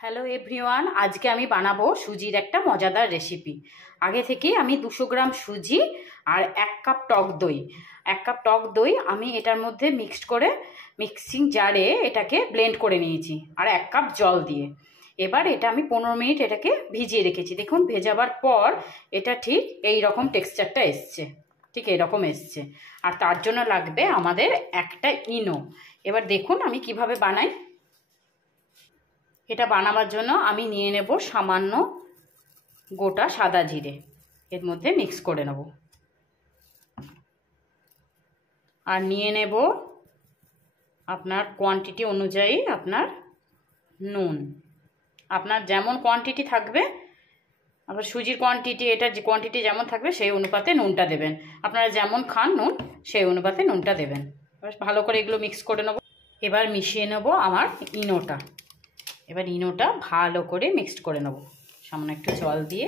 Hello everyone, আজকে আমি বানাবো সুজির একটা মজাদার রেসিপি। আগে থেকে আমি 200 গ্রাম সুজি আর 1 কাপ টক দই আমি এটার মধ্যে মিক্সড করে মিক্সিং জারে এটাকে ব্লেন্ড করে নিয়েছি আর 1 কাপ জল দিয়ে। এবার এটা আমি 15 মিনিট এটাকে ভিজিয়ে রেখেছি। দেখুন ভেজাবার পর এটা ঠিক এই রকম টেক্সচারটা এসছে, ঠিক এরকম এসছে। আর তার জন্য লাগবে আমাদের একটা ইনো। এবার দেখুন আমি কিভাবে বানাই। এটা বানাবার জন্য আমি নিয়ে নেব সামান্য গোটা সাদা জিরে, এর মধ্যে মিক্স করে নেব। আর নিয়ে নেব আপনার কোয়ান্টিটি অনুযায়ী আপনার নুন। আপনার যেমন কোয়ান্টিটি থাকবে, আপনার সুজির কোয়ান্টিটি, এটা যে কোয়ান্টিটি যেমন থাকবে সেই অনুপাতে নুনটা দেবেন। আপনারা যেমন খান নুন সেই অনুপাতে নুনটা দেবেন। ভালো করে এগুলো মিক্স করে নেব। এবার মিশিয়ে নেব আমার ইনোটা। এবার ইনোটা ভালো করে মিক্সড করে নেব সামান্য একটু জল দিয়ে।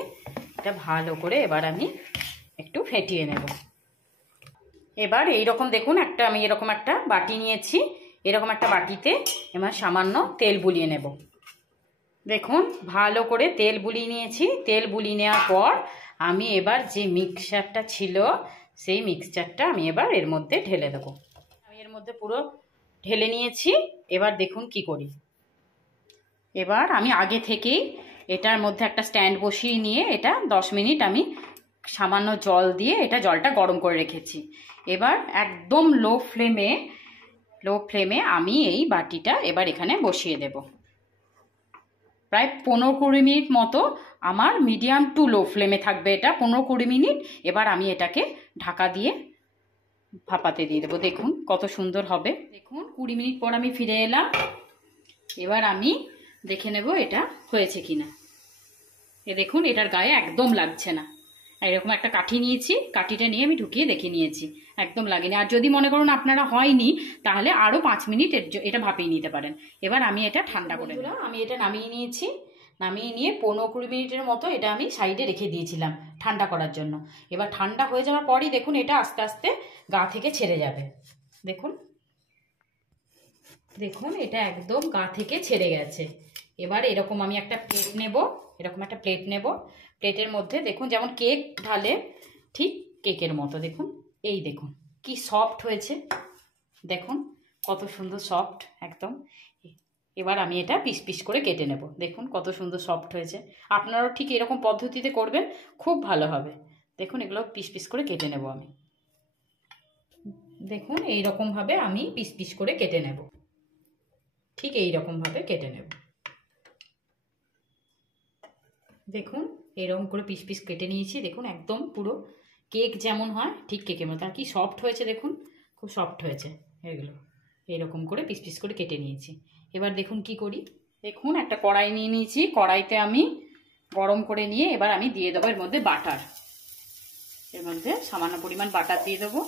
এটা ভালো করে এবার আমি একটু ফেটিয়ে নেব। এবার এইরকম দেখুন আমি এরকম একটা বাটি নিয়েছি। এরকম একটা বাটিতে এবার সামান্য তেল বুলিয়ে নেব। দেখুন ভালো করে তেল বুলিয়ে নিয়েছি। তেল বুলিয়ে নেওয়ার পর আমি এবার যে মিক্সচারটা ছিল সেই মিক্সচারটা আমি এবার এর মধ্যে ঢেলে দেবো। আমি এর মধ্যে পুরো ঢেলে নিয়েছি। এবার দেখুন কি করি। এবার আমি আগে থেকেই এটার মধ্যে একটা স্ট্যান্ড বসিয়ে নিয়ে এটা 10 মিনিট আমি সামান্য জল দিয়ে এটা জলটা গরম করে রেখেছি। এবার একদম লো ফ্লেমে আমি এই বাটিটা এবার এখানে বসিয়ে দেব। প্রায় 15-20 মিনিট মতো আমার মিডিয়াম টু লো ফ্লেমে থাকবে এটা, 15-20 মিনিট। এবার আমি এটাকে ঢাকা দিয়ে ভাপাতে দিয়ে দেবো। দেখুন কত সুন্দর হবে। দেখুন 20 মিনিট পর আমি ফিরে এলাম। এবার আমি দেখে নেব এটা হয়েছে কিনা। দেখুন এটার গায়ে একদম লাগছে না। এরকম একটা কাঠি নিয়েছি, কাঠিটা নিয়ে আমি ঢুকিয়ে দেখে নিয়েছি, একদম লাগেনি। আর যদি মনে করুন আপনারা হয়নি তাহলে আরও 5 মিনিট এটা ভাপিয়ে নিতে পারেন। এবার আমি এটা ঠান্ডা করে দিলাম। আমি এটা নামিয়ে নিয়েছি। নামিয়ে নিয়ে 15-20 মিনিটের মতো এটা আমি সাইডে রেখে দিয়েছিলাম ঠান্ডা করার জন্য। এবার ঠান্ডা হয়ে যাওয়ার পরই দেখুন এটা আস্তে আস্তে গা থেকে ছেড়ে যাবে। দেখুন এটা একদম গা থেকে ছেড়ে গেছে। এবার এরকম আমি একটা প্লেট নেব, এরকম একটা প্লেট নেব। প্লেটের মধ্যে দেখুন যেমন কেক ঢালে ঠিক কেকের মতো দেখুন, এই দেখুন কি সফট হয়েছে, দেখুন কত সুন্দর সফট একদম। এবার আমি এটা পিস পিস করে কেটে নেব। দেখুন কত সুন্দর সফট হয়েছে। আপনারাও ঠিক এরকম পদ্ধতিতে করবেন, খুব ভালো হবে। দেখুন এগুলো পিস পিস করে কেটে নেব আমি। দেখুন এইরকমভাবে আমি পিস পিস করে কেটে নেব, ঠিক এইরকমভাবে কেটে নেব। দেখুন এরকম করে পিস পিস কেটে নিয়েছি। দেখুন একদম পুরো কেক যেমন হয় ঠিক কেকের মতো। আর কি সফট হয়েছে দেখুন, খুব সফট হয়েছে। এগুলো এইরকম করে পিস পিস করে কেটে নিয়েছি। এবার দেখুন কি করি। দেখুন একটা কড়াই নিয়ে নিয়েছি। কড়াইতে আমি গরম করে নিয়ে এবার আমি দিয়ে দেবো এর মধ্যে বাটার। এর মধ্যে সামান্য পরিমাণ বাটার দিয়ে দেবো।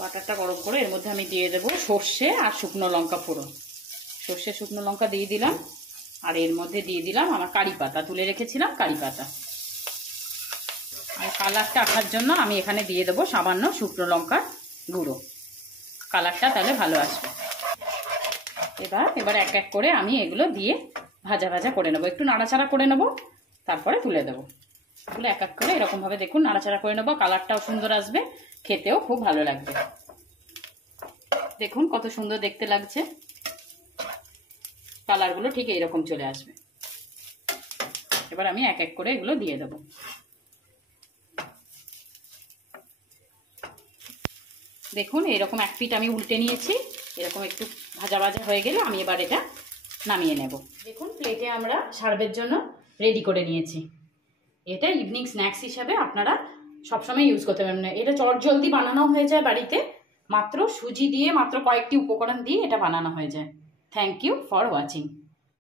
বাটারটা গরম করে এর মধ্যে আমি দিয়ে দেবো সর্ষে আর শুকনো লঙ্কা ফোড়ন। সর্ষে শুকনো লঙ্কা দিয়ে দিলাম। আর এর মধ্যে দিয়ে দিলাম আমার কারি পাতা, তুলে রেখেছিলাম কারি পাতা। আর কালারটা আসার জন্য আমি এখানে দিয়ে দেবো সামান্য শুকনো লঙ্কার গুঁড়ো, কালারটা তাহলে ভালো আসবে। এবার এক এক করে আমি এগুলো দিয়ে ভাজা ভাজা করে নেবো, একটু নাড়াচাড়া করে নেবো, তারপরে তুলে দেবো। এগুলো এক এক করে এরকমভাবে দেখুন নাড়াচাড়া করে নেবো। কালারটাও সুন্দর আসবে, খেতেও খুব ভালো লাগবে। দেখুন কত সুন্দর দেখতে লাগছে, কালারগুলো ঠিক এইরকম চলে আসবে। এবার আমি এক এক করে এগুলো দিয়ে দেবো। দেখুন এরকম এক পিঠ আমি উল্টে নিয়েছি। এরকম একটু ভাজা ভাজা হয়ে গেলে আমি এবার এটা নামিয়ে নেব। দেখুন প্লেটে আমরা সার্ভের জন্য রেডি করে নিয়েছি। এটা ইভিনিং স্ন্যাক্স হিসাবে আপনারা সবসময় ইউজ করতে পারবেন। এটা চটজলদি বানানো হয়ে যায় বাড়িতে, মাত্র সুজি দিয়ে মাত্র কয়েকটি উপকরণ দিয়ে এটা বানানো হয়ে যায়। Thank you for watching.